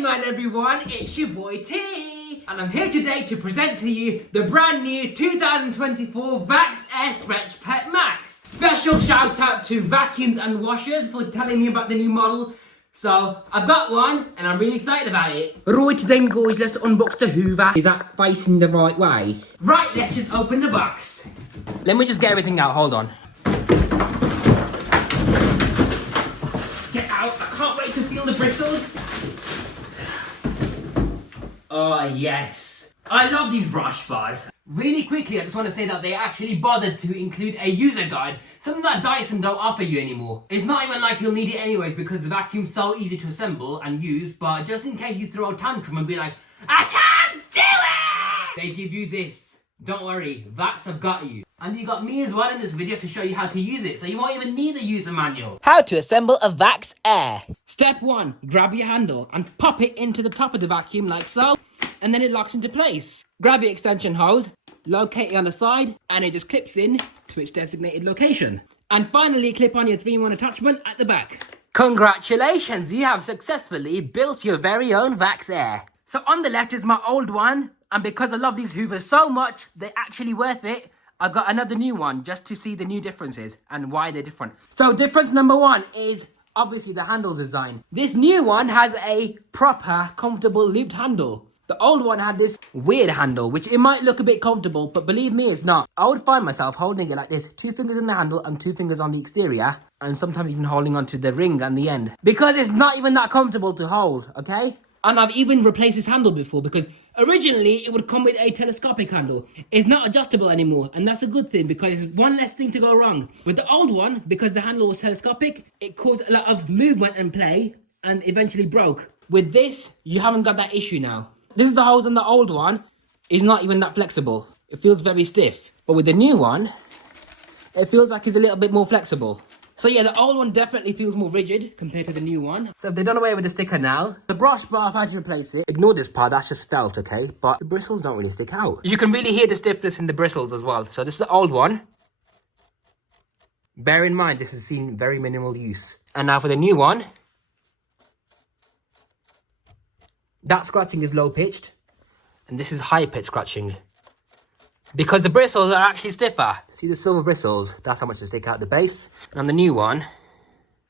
man everyone, it's your boy T, and I'm here today to present to you the brand new 2024 Vax Air Stretch Pet Max. Special shout out to Vacuums and Washers for telling me about the new model. So I've got one and I'm really excited about it. Right then guys, let's unbox the Hoover. Is that facing the right way? Right, let's just open the box. Let me just get everything out, hold on. Get out, I can't wait to feel the bristles. Oh yes, I love these brush bars. Really quickly, I just want to say that they actually bothered to include a user guide, something that Dyson don't offer you anymore. It's not even like you'll need it anyways because the vacuum's so easy to assemble and use, but just in case you throw a tantrum and be like, I can't do it! They give you this. Don't worry, Vax have got you. And you got me as well in this video to show you how to use it, so you won't even need a user manual. How to assemble a Vax Air. Step 1, grab your handle and pop it into the top of the vacuum like so, and then it locks into place. Grab your extension hose, locate it on the side, and it just clips in to its designated location. And finally, clip on your 3-in-1 attachment at the back. Congratulations, you have successfully built your very own Vax Air. So on the left is my old one, and because I love these Hoovers so much, they're actually worth it. I've got another new one just to see the new differences and why they're different. So difference number 1 is obviously the handle design. This new one has a proper, comfortable looped handle. The old one had this weird handle, which it might look a bit comfortable, but believe me, it's not. I would find myself holding it like this, 2 fingers in the handle and 2 fingers on the exterior, and sometimes even holding onto the ring and the end. Because it's not even that comfortable to hold, okay? And I've even replaced this handle before because originally it would come with a telescopic handle. It's not adjustable anymore, and that's a good thing because it's one less thing to go wrong. With the old one, because the handle was telescopic, it caused a lot of movement and play and eventually broke. With this, you haven't got that issue now. This is the hose on the old one. It's not even that flexible. It feels very stiff. But with the new one, it feels like it's a little bit more flexible. So yeah, the old one definitely feels more rigid compared to the new one. So they've done away with the sticker now. The brush bar, if I had to replace it, ignore this part, that's just felt, okay? But the bristles don't really stick out. You can really hear the stiffness in the bristles as well. So this is the old one. Bear in mind, this has seen very minimal use. And now for the new one. That scratching is low pitched, and this is high pitched scratching. Because the bristles are actually stiffer. See the silver bristles? That's how much they stick out the base. And on the new one.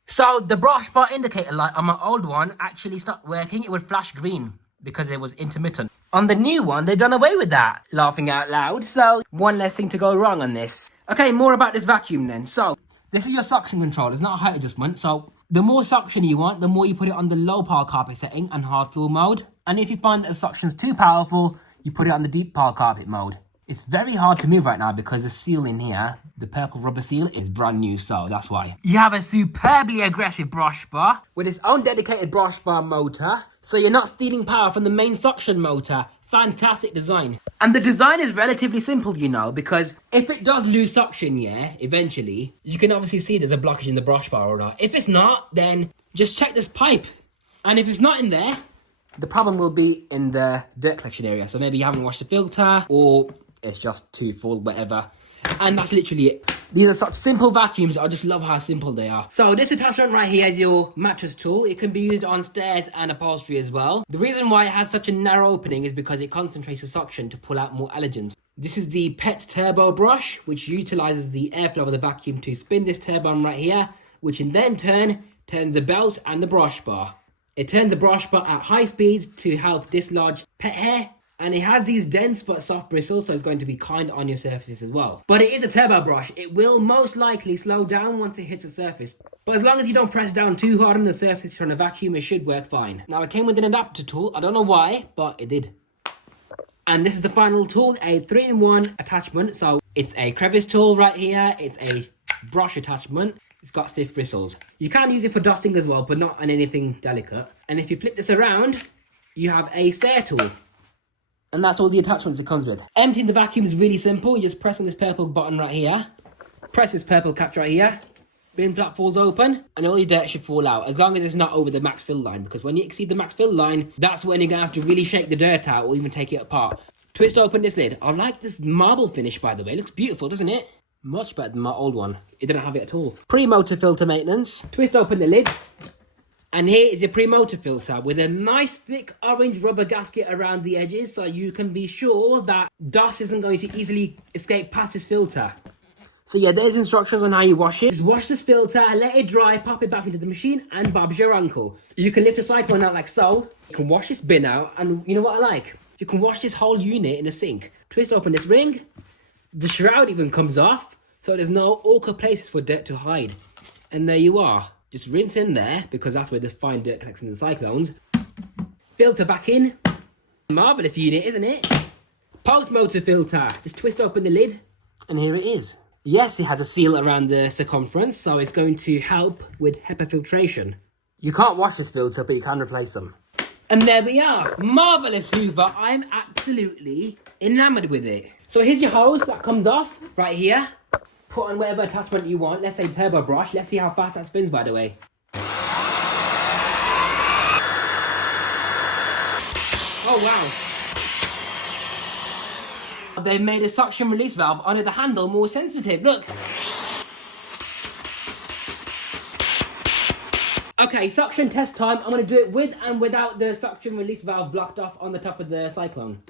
So the brush bar indicator light on my old one actually stopped working. It would flash green because it was intermittent. On the new one, they've done away with that. Laughing out loud. So one less thing to go wrong on this. Okay, more about this vacuum then. So this is your suction control. It's not a height adjustment. So the more suction you want, the more you put it on the low power carpet setting and hard floor mode. And if you find that the suction's too powerful, you put it on the deep power carpet mode. It's very hard to move right now because the seal in here, the purple rubber seal, is brand new, so that's why. You have a superbly aggressive brush bar with its own dedicated brush bar motor, so you're not stealing power from the main suction motor. Fantastic design. And the design is relatively simple, you know, because if it does lose suction, yeah, eventually, you can obviously see there's a blockage in the brush bar or not. If it's not, then just check this pipe. And if it's not in there, the problem will be in the dirt collection area. So maybe you haven't washed the filter or it's just too full, whatever. And that's literally it. These are such simple vacuums. I just love how simple they are. So this attachment right here is your mattress tool. It can be used on stairs and upholstery as well. The reason why it has such a narrow opening is because it concentrates the suction to pull out more allergens. This is the Pets Turbo brush, which utilizes the airflow of the vacuum to spin this turbine right here, which in then turn turns the belt and the brush bar. It turns the brush bar at high speeds to help dislodge pet hair. And it has these dense but soft bristles, so it's going to be kind on your surfaces as well. But it is a turbo brush. It will most likely slow down once it hits a surface. But as long as you don't press down too hard on the surface trying to vacuum, it should work fine. Now, it came with an adapter tool. I don't know why, but it did. And this is the final tool, a 3-in-1 attachment. So it's a crevice tool right here. It's a brush attachment. It's got stiff bristles. You can use it for dusting as well, but not on anything delicate. And if you flip this around, you have a stair tool. And that's all the attachments it comes with. Emptying the vacuum is really simple. You just press on this purple button right here. Press this purple catch right here. Bin flap falls open and all your dirt should fall out. As long as it's not over the max fill line. Because when you exceed the max fill line, that's when you're going to have to really shake the dirt out or even take it apart. Twist open this lid. I like this marble finish, by the way. It looks beautiful, doesn't it? Much better than my old one. It didn't have it at all. Pre-motor filter maintenance. Twist open the lid. And here is your pre-motor filter with a nice thick orange rubber gasket around the edges so you can be sure that dust isn't going to easily escape past this filter. So yeah, there's instructions on how you wash it. Just wash this filter, let it dry, pop it back into the machine, and Bob's your uncle. You can lift the cyclone out like so. You can wash this bin out, and you know what I like? You can wash this whole unit in a sink. Twist open this ring, the shroud even comes off, so there's no awkward places for dirt to hide. And there you are. Just rinse in there, because that's where the fine dirt collects in the cyclones. Filter back in. Marvellous unit, isn't it? Post-motor filter. Just twist open the lid, and here it is. Yes, it has a seal around the circumference, so it's going to help with HEPA filtration. You can't wash this filter, but you can replace them. And there we are. Marvellous Hoover. I'm absolutely enamoured with it. So here's your hose that comes off right here. Put on whatever attachment you want. Let's say turbo brush. Let's see how fast that spins, by the way. Oh, wow. They've made a suction release valve under the handle more sensitive. Look. Okay, suction test time. I'm going to do it with and without the suction release valve blocked off on the top of the cyclone.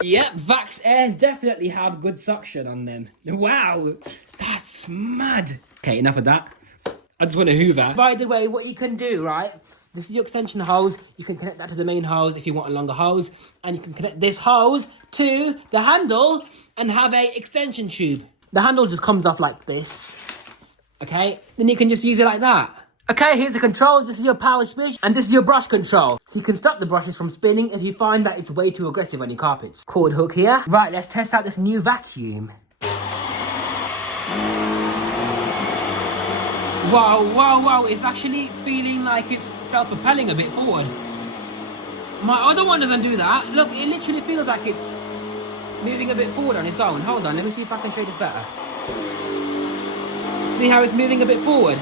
Yep, Vax Airs definitely have good suction on them. Wow, that's mad. Okay, enough of that. I just want to hoover. By the way, what you can do, right? This is your extension hose. You can connect that to the main hose if you want a longer hose. And you can connect this hose to the handle and have a extension tube. The handle just comes off like this. Okay, then you can just use it like that. Okay, here's the controls. This is your power switch, and this is your brush control. So you can stop the brushes from spinning if you find that it's way too aggressive on your carpets. Cord hook here. Right, let's test out this new vacuum. Wow, wow, wow. It's actually feeling like it's self-propelling a bit forward. My other one doesn't do that. Look, it literally feels like it's moving a bit forward on its own. Hold on, let me see if I can show this better. See how it's moving a bit forward?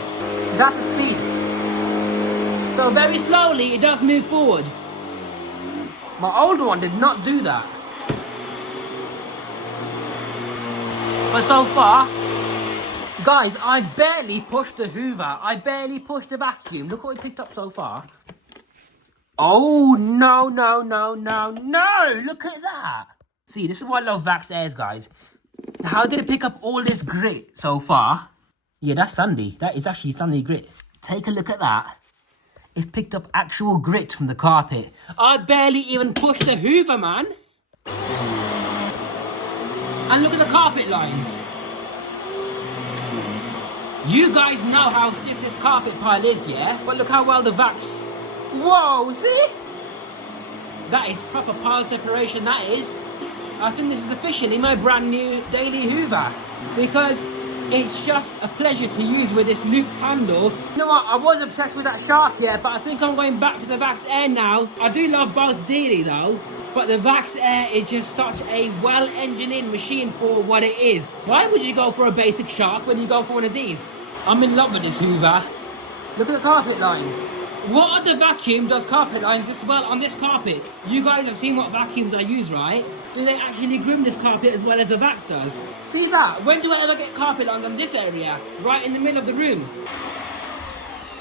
That's the speed. So very slowly, it does move forward. My old one did not do that. But so far, guys, I barely pushed the hoover. I barely pushed the vacuum. Look what we picked up so far. Oh, no, no, no, no, no. Look at that. See, this is why I love Vax Airs, guys. How did it pick up all this grit so far? Yeah, that's sandy. That is actually sandy grit. Take a look at that. It's picked up actual grit from the carpet. I barely even pushed the hoover, man. And look at the carpet lines. You guys know how stiff this carpet pile is, yeah? But look how well the Vax... Whoa, see? That is proper pile separation, that is. I think this is officially my brand new daily hoover. Because... it's just a pleasure to use with this loop handle. You know what, I was obsessed with that Shark, yeah, but I think I'm going back to the Vax Air now. I do love both dearly though, but the Vax Air is just such a well-engineered machine for what it is. Why would you go for a basic Shark when you go for one of these? I'm in love with this hoover. Look at the carpet lines. What other vacuum does carpet lines this well on this carpet? You guys have seen what vacuums I use, right? Do they actually groom this carpet as well as the Vax does? See that? When do I ever get carpet lines on this area? Right in the middle of the room.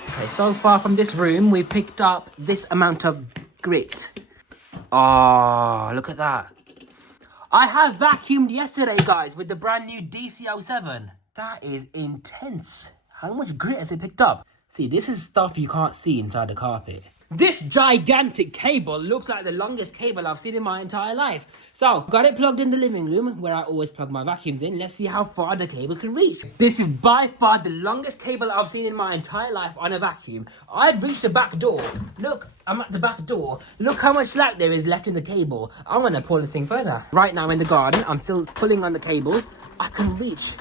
Okay, so far from this room, we've picked up this amount of grit. Oh, look at that. I have vacuumed yesterday, guys, with the brand new DC07. That is intense. How much grit has it picked up? See, this is stuff you can't see inside the carpet. This gigantic cable looks like the longest cable I've seen in my entire life. So, got it plugged in the living room, where I always plug my vacuums in. Let's see how far the cable can reach. This is by far the longest cable I've seen in my entire life on a vacuum. I've reached the back door. Look, I'm at the back door. Look how much slack there is left in the cable. I'm gonna pull this thing further. Right now in the garden, I'm still pulling on the cable. I can reach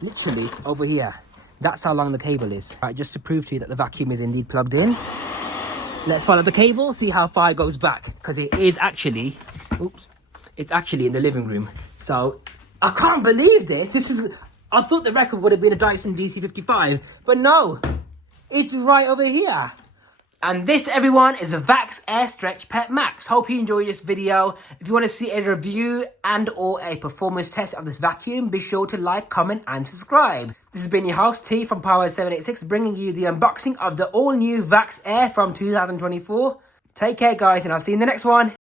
literally over here. That's how long the cable is. Right, just to prove to you that the vacuum is indeed plugged in. Let's follow the cable, see how far it goes back. Because it is actually, oops, it's actually in the living room. So, I can't believe this. I thought the record would have been a Dyson DC55. But no, it's right over here. And this, everyone, is a Vax Air Stretch Pet Max. Hope you enjoyed this video. If you want to see a review and or a performance test of this vacuum, be sure to like, comment and subscribe. This has been your host T from Power786, bringing you the unboxing of the all-new Vax Air from 2024. Take care, guys, and I'll see you in the next one.